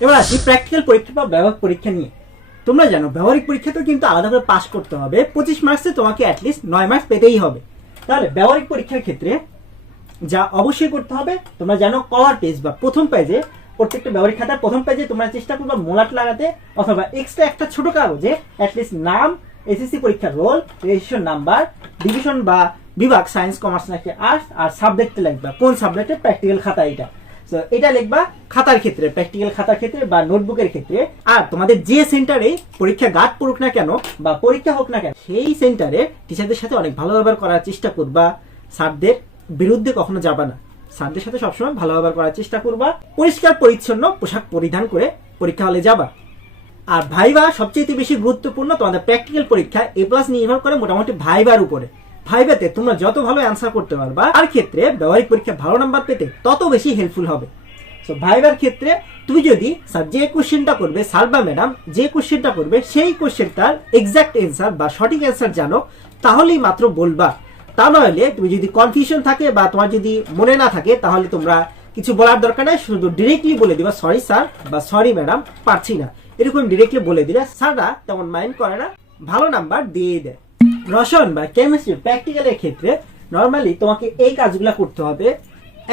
এবার আসি প্র্যাকটিক্যাল পরীক্ষা বা ব্যবহারিক পরীক্ষা নিয়ে। তোমরা জানো ব্যবহারিক পরীক্ষাতেও কিন্তু আলাদা করে পাস করতে হবে। 25 মার্কসে তোমাকে অ্যাটলিস্ট 9 মার্কস পেতেই হবে। তাহলে ব্যবহারিক পরীক্ষার ক্ষেত্রে যা অবশ্যই করতে হবে, তোমরা জানো কভার পেজ বা প্রথম পেজে, প্রত্যেকটা ব্যবহারিক খাতার প্রথম পেজে তোমরা চেষ্টা করবে মোলাট লাগাতে, অথবা এক্সট্রা একটা ছোট কাগজে অ্যাটলিস্ট নাম, এসএসসি পরীক্ষার রোল, রেজিস্ট্রেশন নাম্বার, ডিভিশন বা বিভাগ, সায়েন্স, কমার্স নাকি আর্টস, আর সাবজেক্টে লিখবা কোন সাবজেক্টে প্র্যাকটিক্যাল খাতা এটা। তো এটা লিখবা খাতার ক্ষেত্রে, প্র্যাকটিক্যাল খাতার ক্ষেত্রে বা নোটবুকের ক্ষেত্রে। আর তোমাদের যে সেন্টারে পরীক্ষা গার্ড পড়ুক না কেন বা পরীক্ষা হোক না কেন, সেই সেন্টারে টিচারদের সাথে অনেক ভালো ব্যবহার করার চেষ্টা করবা। স্যারদের বিরুদ্ধে কখনো যাবা না, স্যারদের সাথে সবসময় ভালো ব্যবহার করার চেষ্টা করবা। পরিষ্কার পরিচ্ছন্ন পোশাক পরিধান করে পরীক্ষা হলে যাবা। আর ভাইবা সবচেয়ে বেশি গুরুত্বপূর্ণ। তোমাদের প্র্যাকটিক্যাল পরীক্ষা A+ নির্ভর করে মোটামুটি ভাইবার উপরে। ভাইবাতে তোমরা যত ভালো অ্যান্সার করতে পারবা, আর ক্ষেত্রে ব্যবহারিক পরীক্ষা ভালো নাম্বার পেতে তত বেশি হেল্পফুল হবে। সো ভাইবার ক্ষেত্রে তুমি যদি স্যার যে কোশ্চেনটা করবে, স্যার বা ম্যাডাম যে কোশ্চেনটা করবে সেই কোশ্চেনটার এক্সাক্ট অ্যান্সার বা সঠিক অ্যান্সার জানো, তাহলেই মাত্র বলবা। তা নইলে তুমি যদি কনফিউশন থাকে বা তোমার যদি মনে না থাকে, তাহলে তোমরা কিছু বলার দরকার নেই, শুধু ডিরেক্টলি বলে দিবা সরি স্যার বা সরি ম্যাডাম, পারছি না। এরকম ডিরেক্টলি বলে দিলে স্যাররা তেমন মাইন্ড করে না, ভালো নাম্বার দিয়ে দেয়। রসায়ন বা কেমিস্ট্রি প্র্যাকটিক্যালের ক্ষেত্রে নর্মালি তোমাকে এই কাজগুলো করতে হবে।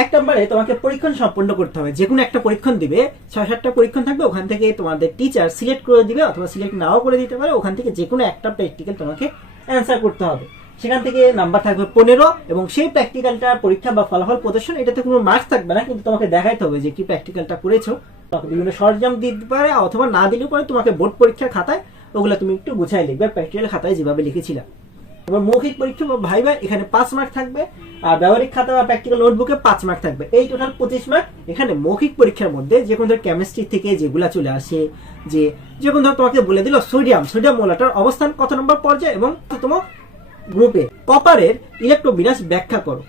1 নম্বরে তোমাকে পরীক্ষণ সম্পন্ন করতে হবে। যে কোনো একটা পরীক্ষণ দিবে, 6-7টা পরীক্ষণ থাকবে, ওখান থেকে তোমাদের টিচার সিলেক্ট করে দিবে অথবা সিলেক্ট নাও করে দিতে পারে। ওখান থেকে যে কোনো একটা প্র্যাকটিক্যাল তোমাকে অ্যান্সার করতে হবে। সেখান থেকে নাম্বার থাকবে 15, এবং সেই প্র্যাকটিক্যালটা পরীক্ষা বা ফলাফল প্রদর্শন, এটাতে কোনো মার্কস থাকবে না, কিন্তু তোমাকে দেখাইতে হবে যে কি প্র্যাকটিক্যালটা করেছো। তোমাকে বিভিন্ন সরঞ্জাম দিতে পারে, অথবা না দিলেও পারে তোমাকে বোর্ড পরীক্ষার খাতায় ওগুলো তুমি একটু গুছাই লিখবে প্র্যাকটিক্যাল খাতায় যেভাবে লিখেছিলাম। এবার মৌখিক পরীক্ষা বা ভাইবা, এখানে 5 মার্ক থাকবে, আর ব্যবহারিক খাতা বা প্র্যাকটিক্যাল নোটবুকে 5 মার্ক থাকবে। এই টোটাল 25 মার্ক। এখানে মৌখিক পরীক্ষার মধ্যে যে কোনো ধর কেমিস্ট্রি থেকে যেগুলা চলে আসে, যে কোনো ধর তোমাকে বলে দিল সোডিয়াম মৌলটার অবস্থান কত নম্বর পর্যায়ে এবং তোমার গ্রুপে। কপারের ইলেকট্রোবিন্যাস ব্যাখ্যা করো।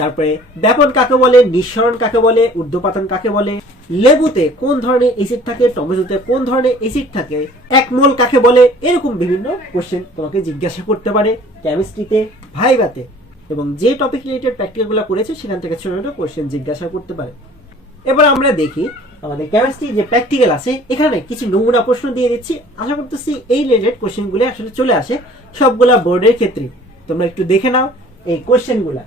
তারপরে ব্যাপন কাকে বলে, নিঃসরণ কাকে বলে, ঊর্ধ্বপাতন কাকে বলে, লেবুতে কোন ধরনের এসিড থাকে, টমেটোতে কোন ধরনের এসিড থাকে, 1 মোল কাকে বলে। এরকম বিভিন্ন কোশ্চেন তোমাকে জিজ্ঞাসা করতে পারে কেমিস্ট্রিতে, ভাইভাতে, এবং যে টপিক রিলেটেড প্র্যাকটিক্যালগুলো করেছে সেখান থেকে ছোট ছোট কোশ্চেন জিজ্ঞাসা করতে পারে। এবার আমরা দেখি আমাদের কেমিস্ট্রি যে প্র্যাকটিক্যাল আছে, এখানে কিছু নমুনা প্রশ্ন দিয়ে দিচ্ছি। আশা করতেছি এই রিলেটেড কোশ্চেনগুলো আসলে চলে আসে সবগুলা বোর্ডের ক্ষেত্রে। তোমরা একটু দেখে নাও এই কোশ্চেনগুলা।